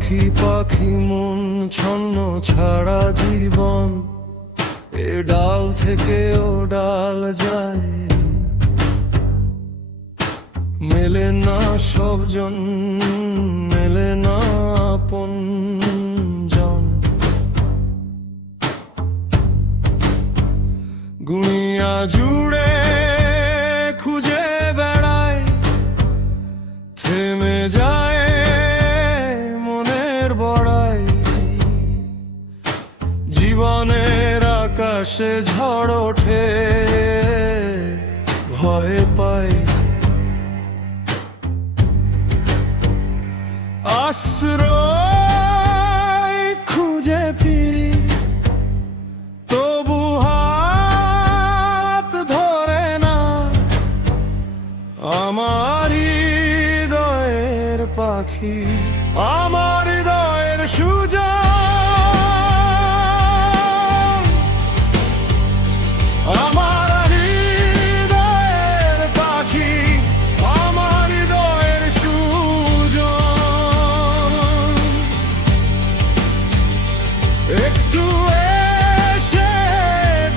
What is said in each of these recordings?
পাখি পাখি মন ছন্ন ছাড়া জীবন, এ ডাল থেকে ও ডাল যায়, মেলে না সবজন, মেলে না আপন জন। দুনিয়া জুড়ে খুঁজে বেড়ায়, থেমে যায় মনের বড়াই, জীবনের আকাশে ঝড় ওঠে, ভয় পায় আশ্রয় খুঁজে ফিরি, তবু হাত ধরে না আমার হৃদয়ের পাখি, আমার হৃদয়ের সুজন। আমার হৃদয়ের পাখি, আমার হৃদয়ের সুজন। একটু এসে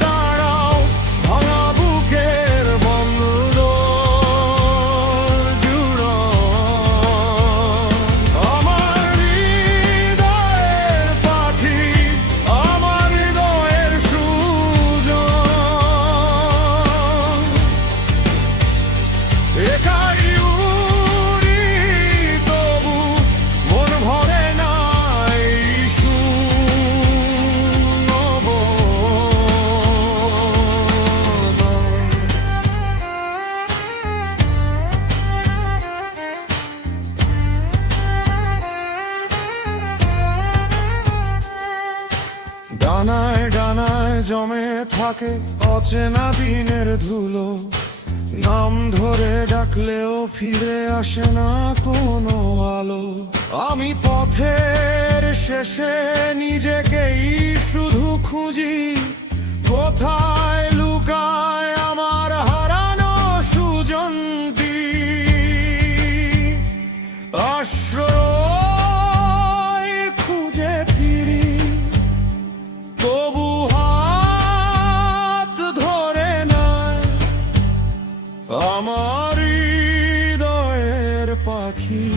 দাঁড়াও, ভাঙা বুকের বন্ধ দোর জুড়ো। আমার হৃদয়ের পাখি, আমার হৃদয়ের সুজন। একাই উড়ি তবু মন ভরে না এই শূন্য বন। ডানায় ডানায় জমে থাকে অচেনা দিনের ধুলো, নাম ধরে ডাকলেও ফিরে আসে না কোনো আলো। আমি পথের শেষে নিজেকেই শুধু খুঁজি, কোথায় লুকায় আমার হারানো সুজনটি। আশ্রয় খুঁজে ফিরি, তবু হাত ধরে না আমার হৃদয়ের পাখি।